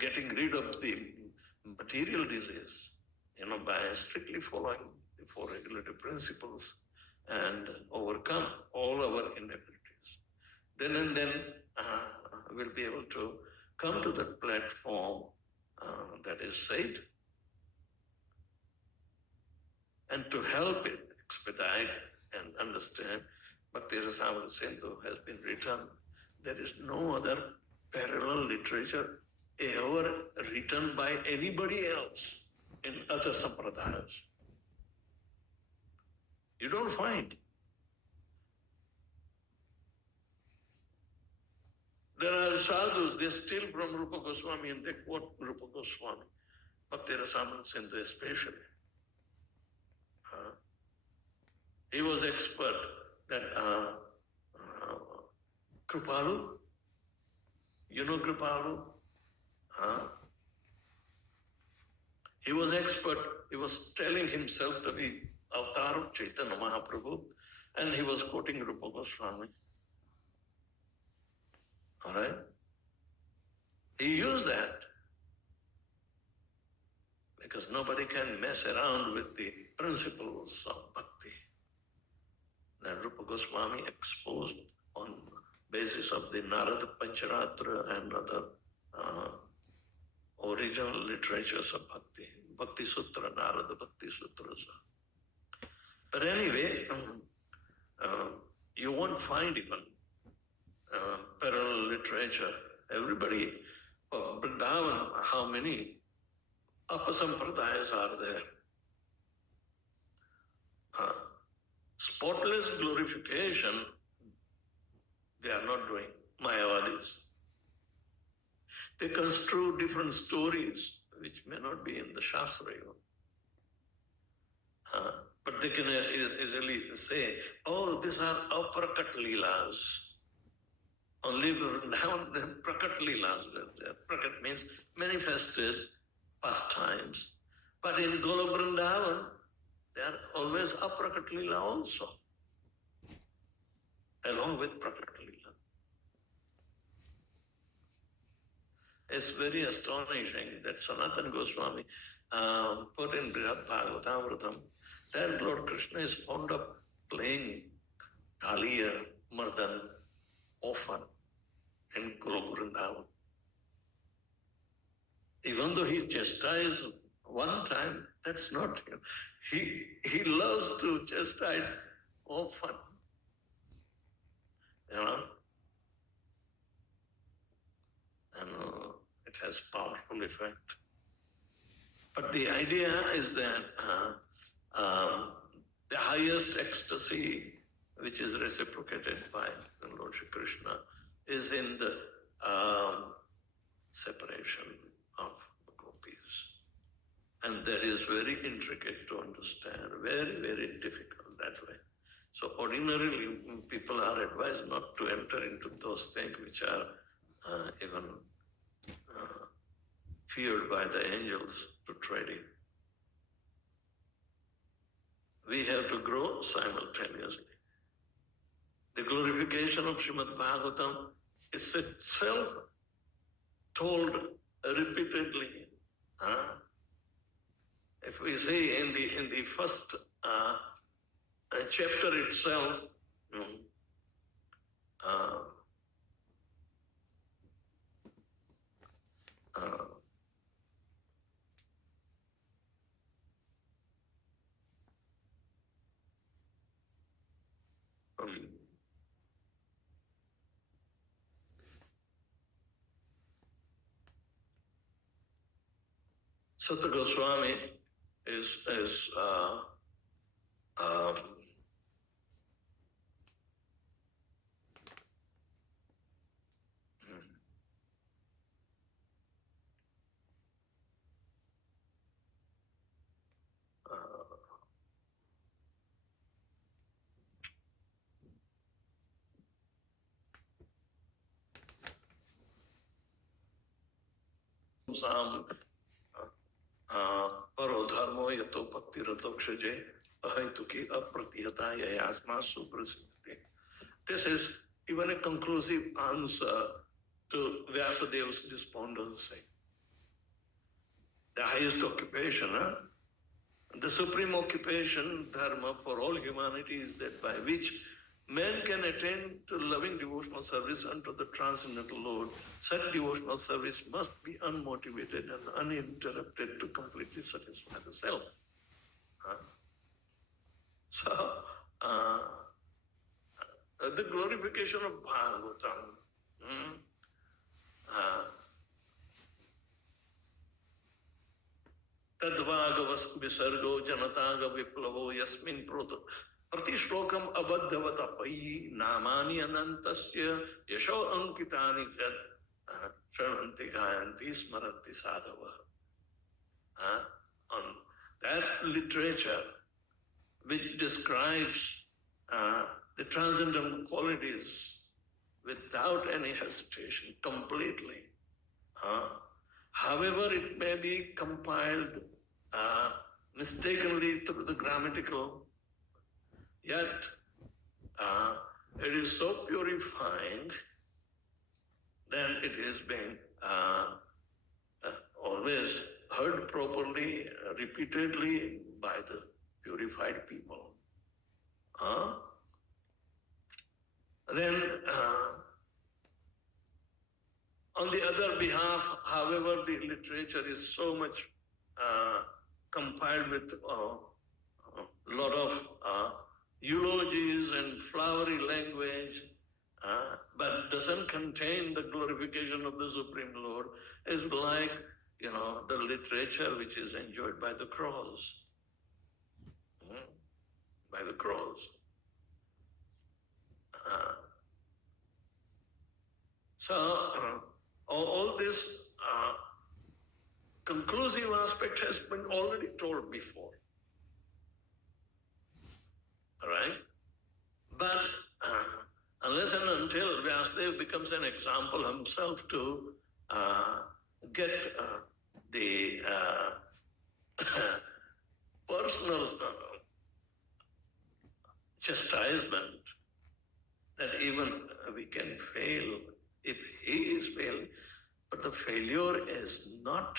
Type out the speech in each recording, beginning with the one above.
getting rid of the material disease, by strictly following the four regulative principles and overcome all our inabilities. Then and then we'll be able to come to that platform that is said, and to help it expedite and understand. Bhakti Rasamrita Sindhu has been written. There is no other parallel literature ever written by anybody else in other sampradayas. You don't find. There are sadhus, they steal from Rupa Goswami and they quote Rupa Goswami, Bhakti Rasamrita Sindhu especially. He was expert that Kripalu, Kripalu? He was expert. He was telling himself to be avatar of Chaitanya Mahaprabhu, and he was quoting Rupa Goswami. All right? He used that because nobody can mess around with the principles of bhakti that Rupa Goswami exposed on basis of the Narada Pancharatra and other original literatures of bhakti, Bhakti Sutra, Narada Bhakti Sutras. But anyway, you won't find even parallel literature. Everybody, Vrindavan, how many apasampradayas are there? Spotless glorification, they are not doing, Mayavadis. They construe different stories which may not be in the Shastra even. But they can easily say, oh, these are aprakat leelas. Only Vrindavan, the prakat leelas were there. Prakat means manifested pastimes. But in Golok Vrindavan, they are always aprakat leela also, along with prakat leela. It's very astonishing that Sanatana Goswami put in Bhagwatam that Lord Krishna is fond of playing Kaliya, Mardan often in Golok Vrindavan. Even though he chastised one time, that's not him. He loves to chastise often. And it has powerful effect. But the idea is that the highest ecstasy, which is reciprocated by the Lord Shri Krishna, is in the separation of the gopis. And that is very intricate to understand, very, very difficult that way. So ordinarily, people are advised not to enter into those things which are even feared by the angels to tread in. We have to grow simultaneously. The glorification of Srimad Bhagwatam is itself told repeatedly. If we see in the first chapter itself, Sutta Goswami is paro dharmo yato bhakti ratokshje ahaituki apratihata yasma suprasiddhati. This is even a conclusive answer to Vyasadev's despondency. the highest occupation, the supreme occupation, dharma for all humanity is that by which man can attain to loving devotional service unto the transcendental Lord. Such devotional service must be unmotivated and uninterrupted to completely satisfy the self. So, the glorification of Bhagwatam, Tadvaga visargo janataga viplavo yasmin pratishlokam abadhavata payi namani anantasya yasho ankitani jad sharanti gayanti smaranti sadhava. On that literature which describes the transcendental qualities without any hesitation, completely. However, it may be compiled mistakenly through the grammatical, yet it is so purifying that it is being always heard properly, repeatedly by the purified people. Then, on the other behalf, however, the literature is so much compiled with a lot of eulogies and flowery language, but doesn't contain the glorification of the Supreme Lord, is like, the literature which is enjoyed by the crows. By the crows. So, all this conclusive aspect has been already told before. All right? But unless and until Vyasadeva becomes an example himself to get the personal chastisement that even we can fail if he is failing, but the failure is not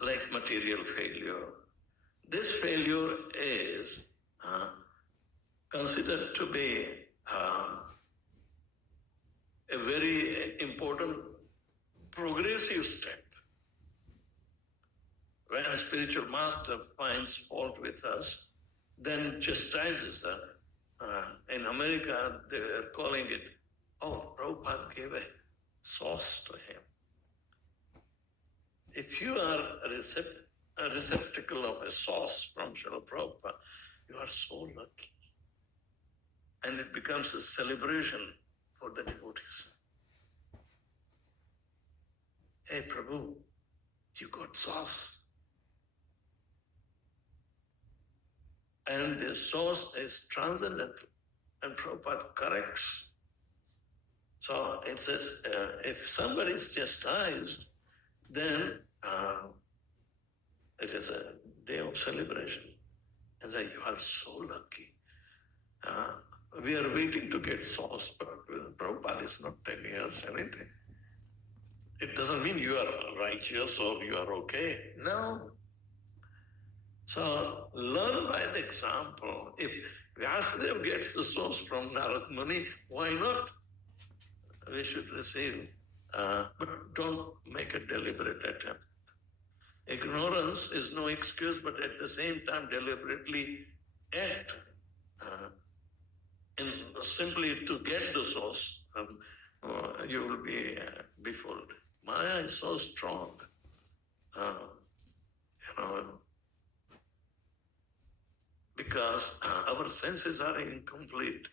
like material failure. This failure is considered to be a very important progressive step. When a spiritual master finds fault with us, then chastises us. In America, they are calling it, Prabhupada gave a sauce to him. If you are a receptacle of a sauce from Srila Prabhupada, you are so lucky. And it becomes a celebration for the devotees. Hey Prabhu, you got sauce. And the source is transcendental, and Prabhupada corrects. So it says, if somebody is chastised, then it is a day of celebration. And say, you are so lucky. We are waiting to get sauce, but Prabhupada is not telling us anything. It doesn't mean you are righteous or you are okay. No. So learn by the example. If Vyasadeva gets the source from Narad Muni, why not? We should receive, but don't make a deliberate attempt. Ignorance is no excuse, but at the same time deliberately act simply to get the source, you will be befooled. Maya is so strong, because our senses are incomplete.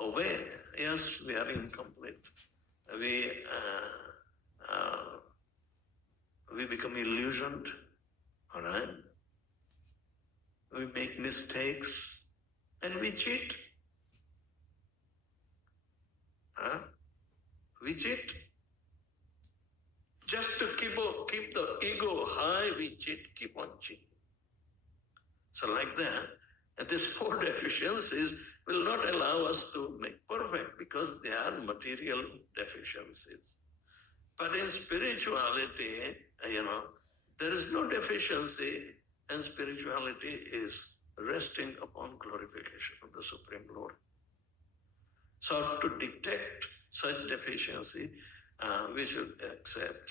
Aware, yes, we are incomplete. We become illusioned, all right? We make mistakes and we cheat. We cheat. Just to keep the ego high, we cheat, keep on cheating. So like that, and these four deficiencies will not allow us to make perfect because they are material deficiencies. But in spirituality, there is no deficiency, and spirituality is resting upon glorification of the Supreme Lord. So to detect such deficiency, we should accept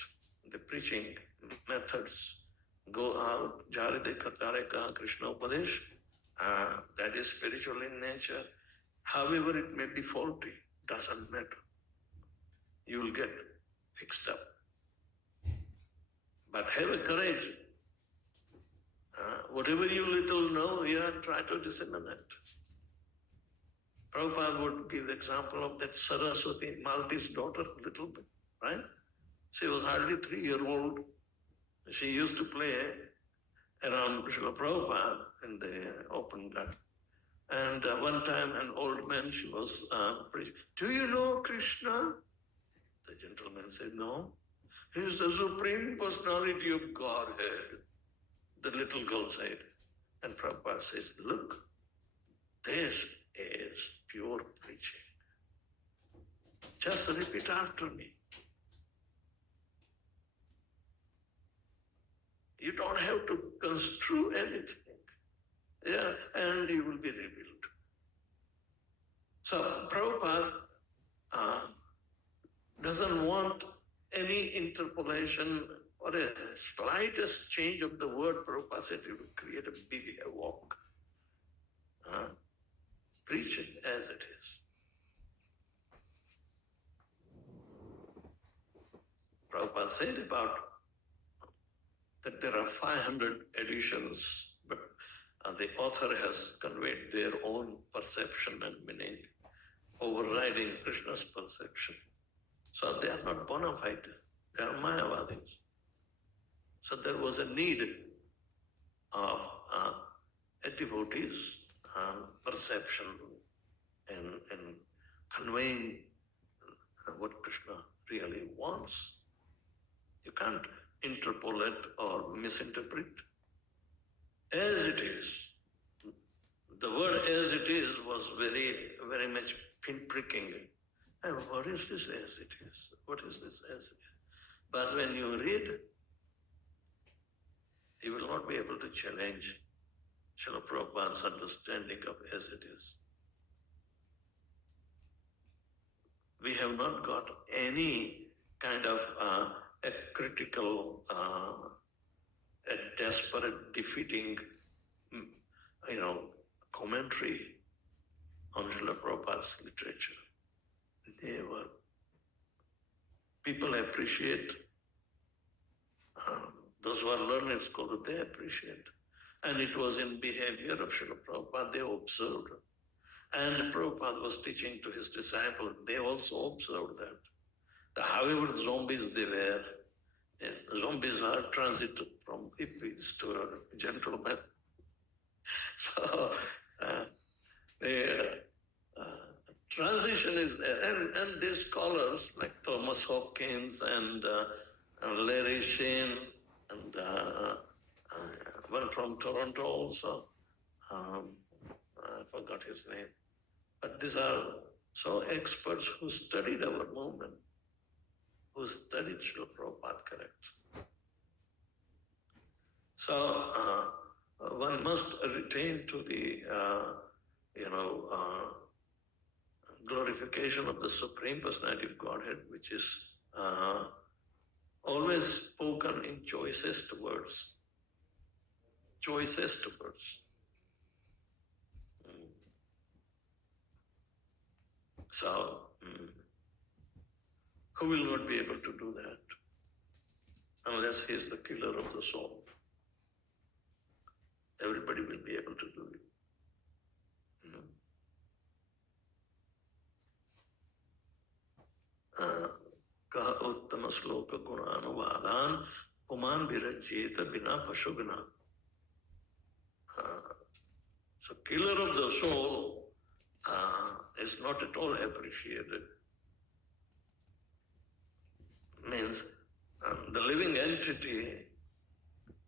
the preaching methods. Go out, Jari Dekha Tareka, Krishna Upadesh, that is spiritual in nature. However, it may be faulty, doesn't matter. You will get fixed up. But have a courage. Whatever you little know, try to disseminate. Prabhupada would give the example of that Saraswati, Malti's daughter, little bit, right? She was hardly 3-year-old. She used to play around Srila Prabhupada in the open garden. And one time, an old man, she was preaching, "Do you know Krishna?" The gentleman said, "No." "He is the Supreme Personality of Godhead," the little girl said. And Prabhupada says, "Look, this is pure preaching. Just repeat after me. You don't have to construe anything. And you will be revealed." So Prabhupada doesn't want any interpolation or a slightest change of the word. Prabhupada said it will create a big havoc. Preach it as it is. Prabhupada said about that there are 500 editions, but the author has conveyed their own perception and meaning, overriding Krishna's perception. So they are not bona fide, they are Mayavadis. So there was a need of a devotee's perception in conveying what Krishna really wants. You can't interpolate or misinterpret. As it is. The word "as it is" was very, very much pinpricking. And what is this as it is? What is this as it is? But when you read, you will not be able to challenge Srila Prabhupada's understanding of as it is. We have not got any kind of a critical, a desperate, defeating, commentary on Srila Prabhupada's literature. Never. People appreciate, those who are learned scholars, they appreciate. And it was in behavior of Srila Prabhupada, they observed. And Prabhupada was teaching to his disciples, they also observed that. However zombies they were, and zombies are transited from hippies to gentlemen. So the transition is there. And these scholars like Thomas Hopkins and Larry Sheen and one from Toronto also, I forgot his name. But these are so experts who studied our movement, who studied Srila Prabhupada, correct. So one must retain to the, glorification of the Supreme Personality of Godhead, which is always spoken in choicest words. Choicest words. So, who will not be able to do that unless he is the killer of the soul? Everybody will be able to do it. Kaha uttama sloka gunanuvadhan puman virajyeta bina pashugna. So killer of the soul is not at all appreciated. Means the living entity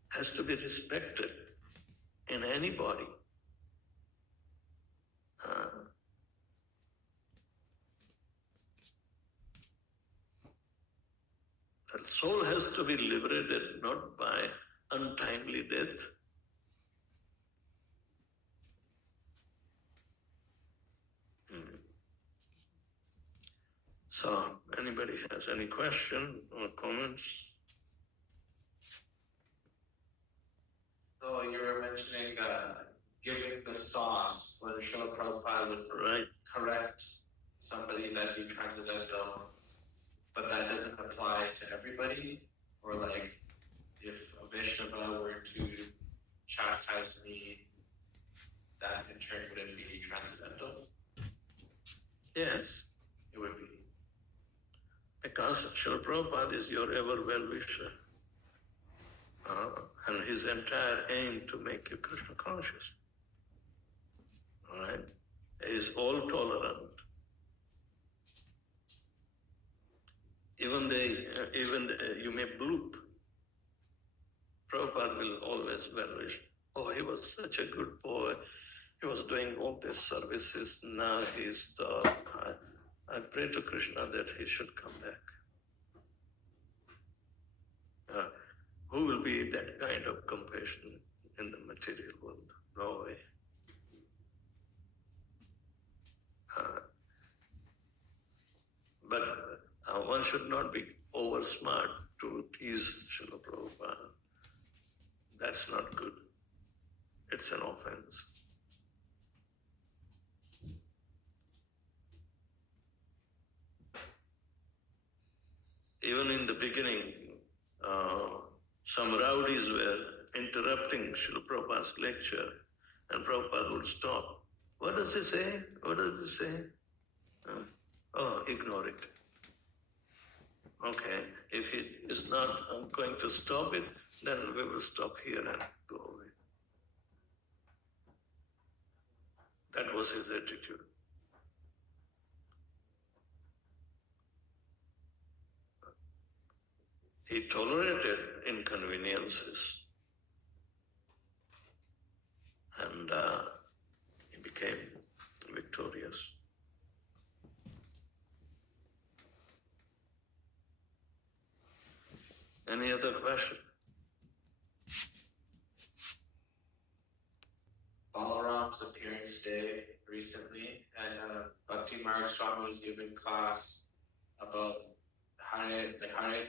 has to be respected in any body. soul has to be liberated not by untimely death. So, anybody has any question or comments? So you were mentioning giving the sauce when Srila Prabhupada would correct somebody that be transcendental, but that doesn't apply to everybody? Or like if a Vaishnava were to chastise me, that in turn wouldn't be transcendental? Yes. It would be. Because Srila Prabhupada is your ever well-wisher. And his entire aim to make you Krishna conscious. All right? He is all tolerant. Even you may bloop. Prabhupada will always well-wish. Oh, he was such a good boy. He was doing all these services. Now he's stopped. I pray to Krishna that he should come back. Who will be that kind of compassion in the material world? No way. But one should not be over smart to tease Srila Prabhupada. That's not good. It's an offense. Even in the beginning, some rowdies were interrupting Srila Prabhupada's lecture, and Prabhupada would stop. What does he say? What does he say? Ignore it. Okay, if he is not going to stop it, then we will stop here and go away. That was his attitude. He tolerated inconveniences and he became victorious. Any other question? Balaram's appearance day recently, and Bhakti Marg Swami was giving class about Hare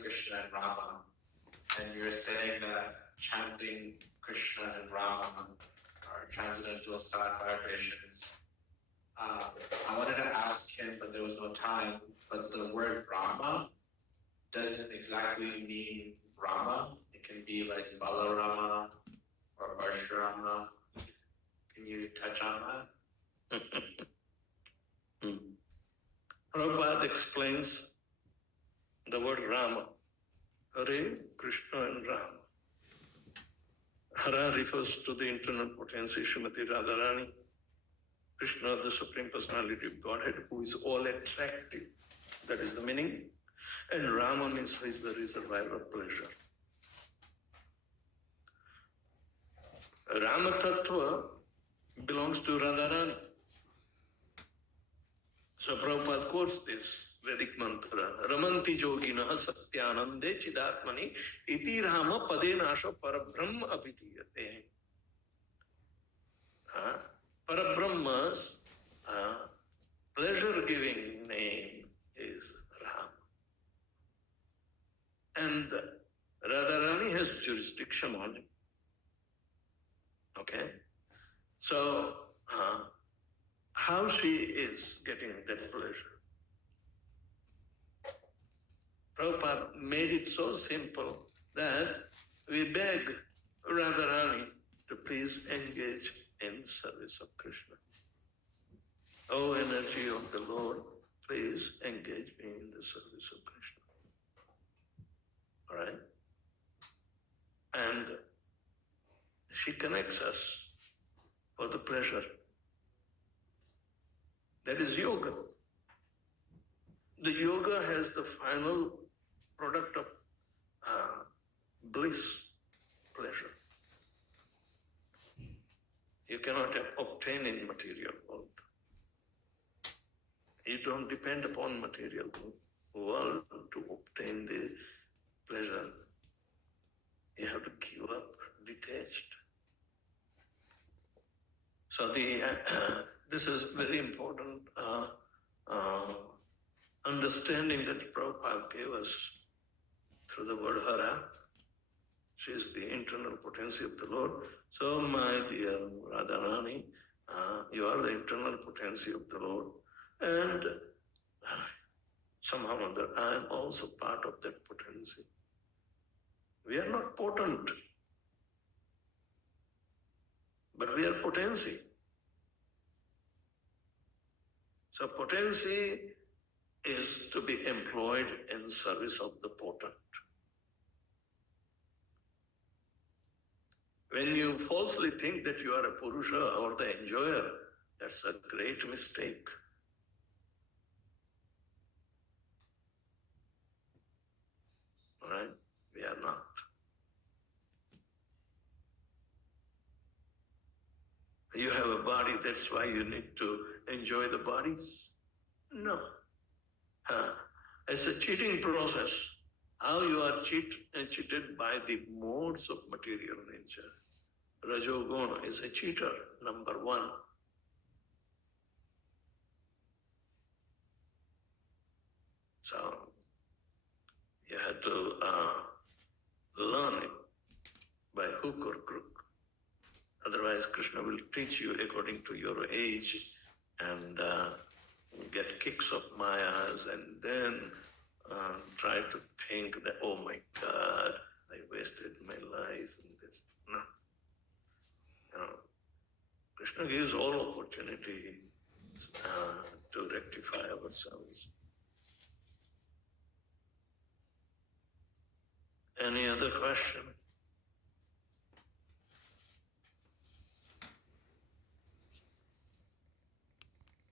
Krishna and Rama, and you were saying that chanting Krishna and Rama are transcendental sad vibrations. I wanted to ask him, but there was no time, but the word Rama doesn't exactly mean Rama. It can be like Balarama or Parshurama. Can you touch on that? Prabhupada explains the word Rama. Hare, Krishna and Rama. Hara refers to the internal potency Srimati Radharani, Krishna, the Supreme Personality of Godhead, who is all attractive. That is the meaning. And Rama means he is the reservoir of pleasure. Rama Tattva belongs to Radharani. So Prabhupada quotes this Vedic mantra, Ramanti Jogina Satyanande Chidatmani Iti Rama Padenasha Parabrahma Abhidiyate. Parabrahma's pleasure-giving name is Rama. And Radharani has jurisdiction on him. Okay? So, how she is getting that pleasure? Prabhupada made it so simple that we beg Radharani to please engage in service of Krishna. Oh, energy of the Lord, please engage me in the service of Krishna. All right? And she connects us for the pleasure. That is yoga. The yoga has the final product of bliss, pleasure. You cannot obtain in material world. You don't depend upon material world to obtain the this is very important understanding that Prabhupada gave us through the word Hara. She is the internal potency of the Lord. So, my dear Radharani, you are the internal potency of the Lord. And somehow or other, I am also part of that potency. We are not potent, but we are potency. So potency is to be employed in service of the potent. When you falsely think that you are a Purusha or the enjoyer, that's a great mistake. Right? We are not. You have a body, that's why you need to enjoy the body? No. It's a cheating process. How you are cheated by the modes of material nature. Rajoguna is a cheater, number one. So you have to learn it by hook or crook. Otherwise, Krishna will teach you according to your age and get kicks of mayas and then try to think that, oh my God, I wasted my life in this. No. Krishna gives all opportunity to rectify ourselves. Any other question?